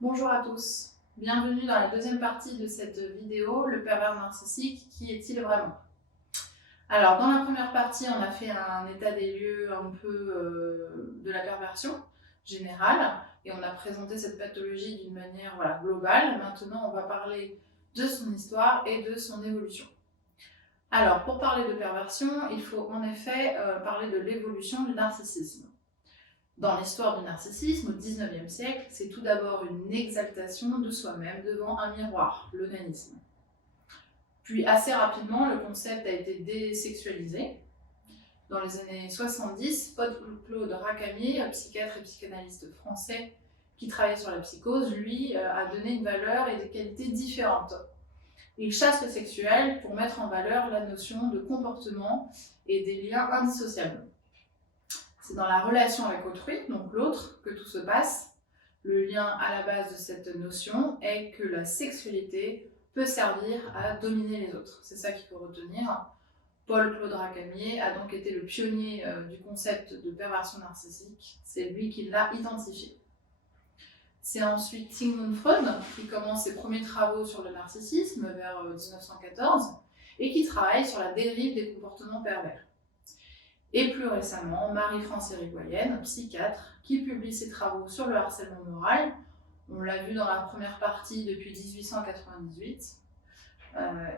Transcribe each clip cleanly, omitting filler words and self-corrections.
Bonjour à tous, bienvenue dans la deuxième partie de cette vidéo, le pervers narcissique, qui est-il vraiment? Alors dans la première partie, on a fait un état des lieux un peu de la perversion générale et on a présenté cette pathologie d'une manière globale. Maintenant, on va parler de son histoire et de son évolution. Alors pour parler de perversion, il faut en effet parler de l'évolution du narcissisme. Dans l'histoire du narcissisme, au XIXe siècle, c'est tout d'abord une exaltation de soi-même devant un miroir, l'onanisme. Puis assez rapidement, le concept a été désexualisé. Dans les années 70, Paul-Claude Racamier, psychiatre et psychanalyste français qui travaillait sur la psychose, lui, a donné une valeur et des qualités différentes. Il chasse le sexuel pour mettre en valeur la notion de comportement et des liens indissociables. C'est dans la relation avec autrui, donc l'autre, que tout se passe. Le lien à la base de cette notion est que la sexualité peut servir à dominer les autres. C'est ça qu'il faut retenir. Paul-Claude Racamier a donc été le pionnier du concept de perversion narcissique. C'est lui qui l'a identifié. C'est ensuite Sigmund Freud qui commence ses premiers travaux sur le narcissisme vers 1914 et qui travaille sur la dérive des comportements pervers. Et plus récemment, Marie-France Irigoyen, psychiatre, qui publie ses travaux sur le harcèlement moral. On l'a vu dans la première partie depuis 1898.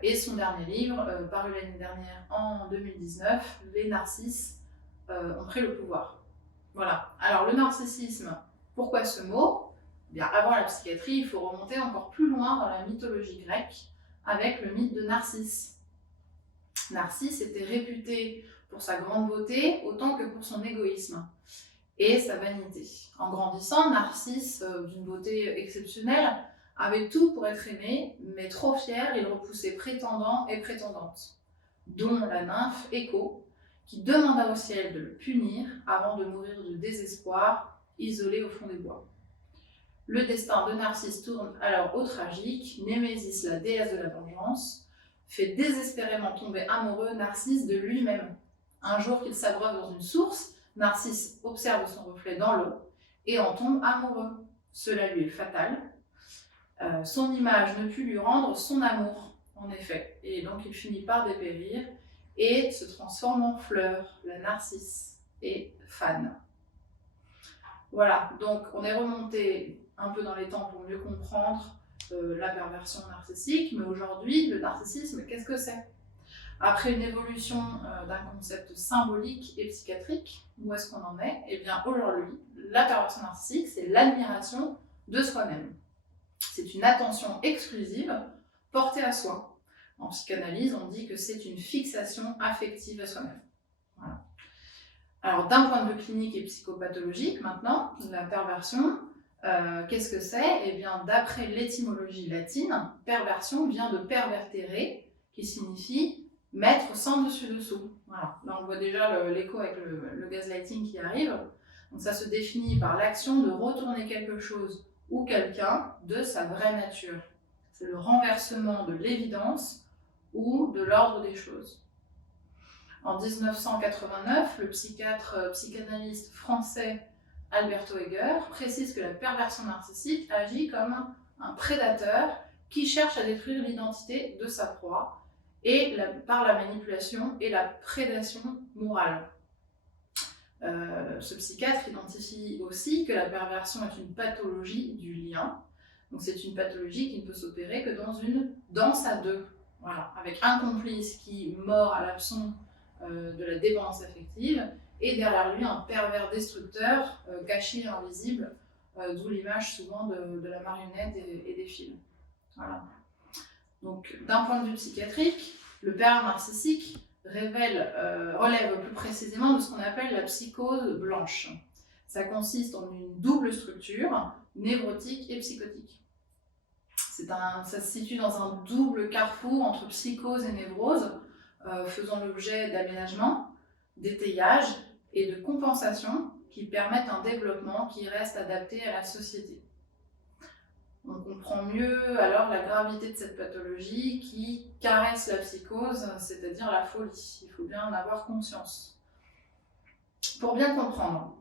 Et son dernier livre, paru l'année dernière en 2019, Les narcisses ont pris le pouvoir. Voilà. Alors le narcissisme, pourquoi ce mot? Bien, avant la psychiatrie, il faut remonter encore plus loin dans la mythologie grecque avec le mythe de Narcisse. Narcisse était réputé pour sa grande beauté autant que pour son égoïsme et sa vanité. En grandissant, Narcisse, d'une beauté exceptionnelle, avait tout pour être aimé, mais trop fier, il repoussait prétendants et prétendantes, dont la nymphe Écho, qui demanda au ciel de le punir avant de mourir de désespoir, isolé au fond des bois. Le destin de Narcisse tourne alors au tragique. Némésis, la déesse de la vengeance, fait désespérément tomber amoureux Narcisse de lui-même. Un jour qu'il s'abreuve dans une source, Narcisse observe son reflet dans l'eau et en tombe amoureux. Cela lui est fatal. Son image ne put lui rendre son amour, en effet. Et donc il finit par dépérir et se transforme en fleur, la narcisse, et fan. Voilà, donc on est remonté un peu dans les temps pour mieux comprendre la perversion narcissique, mais aujourd'hui, le narcissisme, qu'est-ce que c'est? Après une évolution d'un concept symbolique et psychiatrique, où est-ce qu'on en est? Eh bien aujourd'hui, la perversion narcissique, c'est l'admiration de soi-même. C'est une attention exclusive portée à soi. En psychanalyse, on dit que c'est une fixation affective à soi-même. Voilà. Alors d'un point de vue clinique et psychopathologique, maintenant, la perversion, qu'est-ce que c'est? Eh bien, d'après l'étymologie latine, perversion vient de pervertere, qui signifie mettre sans dessus-dessous. Voilà. Là, on voit déjà l'écho avec le gaslighting qui arrive. Donc ça se définit par l'action de retourner quelque chose ou quelqu'un de sa vraie nature. C'est le renversement de l'évidence ou de l'ordre des choses. En 1989, le psychanalyste français Alberto Heger précise que la perversion narcissique agit comme un prédateur qui cherche à détruire l'identité de sa proie et par la manipulation et la prédation morale. Ce psychiatre identifie aussi que la perversion est une pathologie du lien. Donc c'est une pathologie qui ne peut s'opérer que dans une danse à deux. Voilà, avec un complice qui mord à l'hameçon de la dépendance affective, et derrière lui un pervers destructeur, caché et invisible, d'où l'image souvent de la marionnette et des films. Voilà. Donc d'un point de vue psychiatrique, le pervers narcissique relève plus précisément de ce qu'on appelle la psychose blanche. Ça consiste en une double structure, névrotique et psychotique. Ça se situe dans un double carrefour entre psychose et névrose, faisant l'objet d'aménagements, d'étayage et de compensation qui permettent un développement qui reste adapté à la société. On comprend mieux alors la gravité de cette pathologie qui caresse la psychose, c'est-à-dire la folie. Il faut bien en avoir conscience. Pour bien comprendre,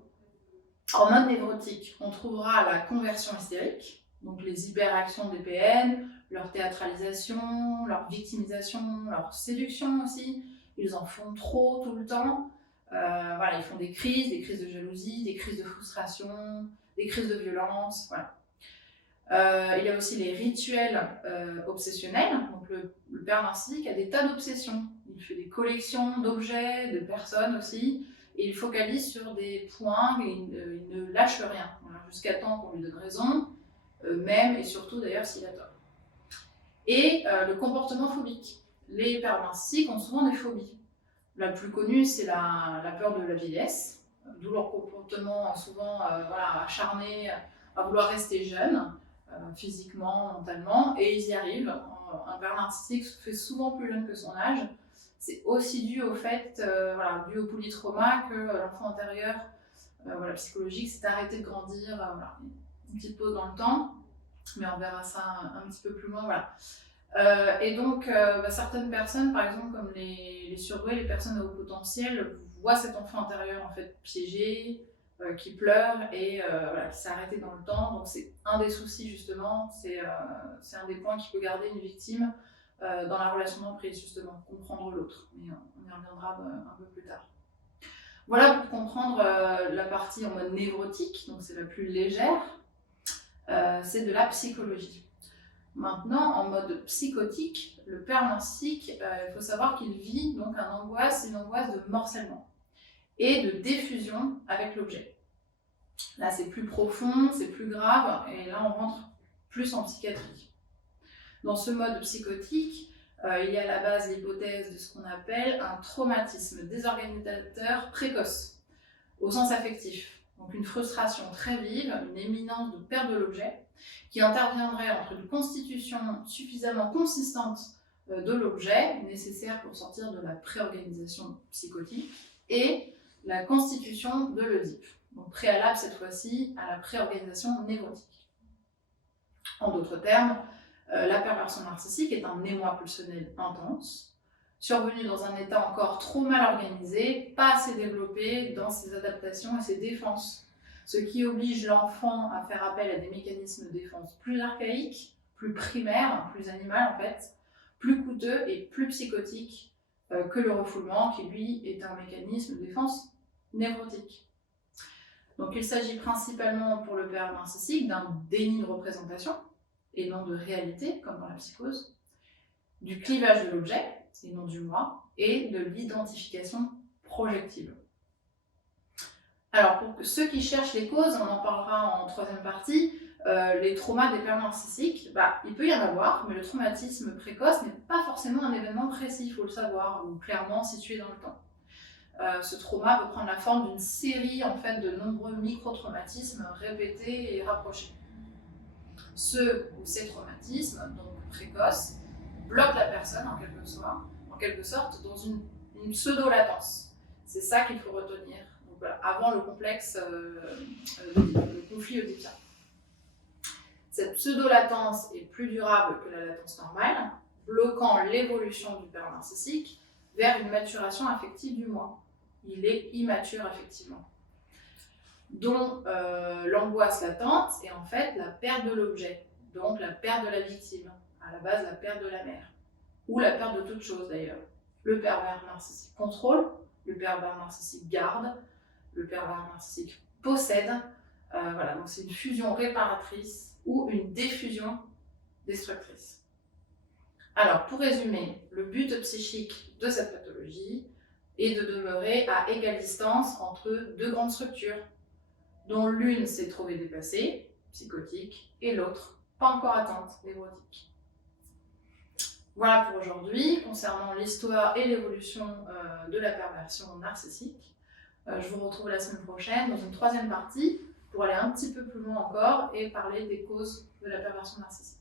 en mode névrotique, on trouvera la conversion hystérique, Donc les hyperactions des PN, leur théâtralisation, leur victimisation, leur séduction aussi. Ils en font trop tout le temps. Voilà, ils font des crises de jalousie, des crises de frustration, des crises de violence. Voilà. Il y a aussi les rituels obsessionnels. Donc le père narcissique a des tas d'obsessions. Il fait des collections d'objets, de personnes aussi. Et il focalise sur des points et il ne lâche rien. Voilà, jusqu'à temps qu'on lui donne raison, même et surtout d'ailleurs s'il a tort. Et le comportement phobique. Les pères narcissiques ont souvent des phobies. La plus connue, c'est la peur de la vieillesse, d'où leur comportement souvent acharné à vouloir rester jeune, physiquement, mentalement, et ils y arrivent. Un père narcissique se fait souvent plus jeune que son âge. C'est aussi dû au fait, dû au polytrauma, que l'enfant intérieur psychologique s'est arrêté de grandir. Voilà. Une petite pause dans le temps, mais on verra ça un petit peu plus loin. Voilà. Et donc, certaines personnes, par exemple, comme les surdoués, les personnes à haut potentiel, voient cet enfant intérieur en fait piégé, qui pleure et qui s'est arrêté dans le temps. Donc, c'est un des soucis, justement, c'est un des points qui peut garder une victime dans la relation d'emprise, justement, comprendre l'autre. Mais on y reviendra un peu plus tard. Voilà pour comprendre la partie en mode névrotique, donc c'est la plus légère, c'est de la psychologie. Maintenant, en mode psychotique, le père narcissique, il faut savoir qu'il vit donc une angoisse de morcellement et de diffusion avec l'objet. Là, c'est plus profond, c'est plus grave, et là, on rentre plus en psychiatrie. Dans ce mode psychotique, il y a à la base l'hypothèse de ce qu'on appelle un traumatisme désorganisateur précoce, au sens affectif. Donc une frustration très vive, une éminence de perte de l'objet, qui interviendrait entre une constitution suffisamment consistante de l'objet, nécessaire pour sortir de la préorganisation psychotique, et la constitution de l'Oedipe, donc préalable cette fois-ci à la préorganisation névrotique. En d'autres termes, la perversion narcissique est un émoi pulsionnel intense, survenu dans un état encore trop mal organisé, pas assez développé dans ses adaptations et ses défenses, ce qui oblige l'enfant à faire appel à des mécanismes de défense plus archaïques, plus primaires, plus animaux en fait, plus coûteux et plus psychotiques que le refoulement, qui lui est un mécanisme de défense névrotique. Donc il s'agit principalement pour le père narcissique d'un déni de représentation, et non de réalité, comme dans la psychose, du clivage de l'objet, et non du moi, et de l'identification projective. Alors, pour ceux qui cherchent les causes, on en parlera en troisième partie, les traumas des pères narcissiques, il peut y en avoir, mais le traumatisme précoce n'est pas forcément un événement précis, il faut le savoir, ou clairement situé dans le temps. Ce trauma peut prendre la forme d'une série en fait, de nombreux micro-traumatismes répétés et rapprochés. Ceux ou ces traumatismes, donc précoces, bloquent la personne en quelque sorte dans une pseudo-latence. C'est ça qu'il faut retenir. Donc, voilà, avant le complexe, le conflit oedipien. Cette pseudo-latence est plus durable que la latence normale, bloquant l'évolution du père narcissique vers une maturation affective du moi. Il est immature affectivement. Dont l'angoisse latente est en fait la perte de l'objet, donc la perte de la victime, à la base la perte de la mère, ou la perte de toute chose d'ailleurs. Le pervers narcissique contrôle, le pervers narcissique garde, le pervers narcissique possède, donc c'est une fusion réparatrice ou une diffusion destructrice. Alors pour résumer, le but psychique de cette pathologie est de demeurer à égale distance entre deux grandes structures, dont l'une s'est trouvée dépassée, psychotique, et l'autre pas encore atteinte, névrotique. Voilà pour aujourd'hui, concernant l'histoire et l'évolution de la perversion narcissique. Je vous retrouve la semaine prochaine dans une troisième partie pour aller un petit peu plus loin encore et parler des causes de la perversion narcissique.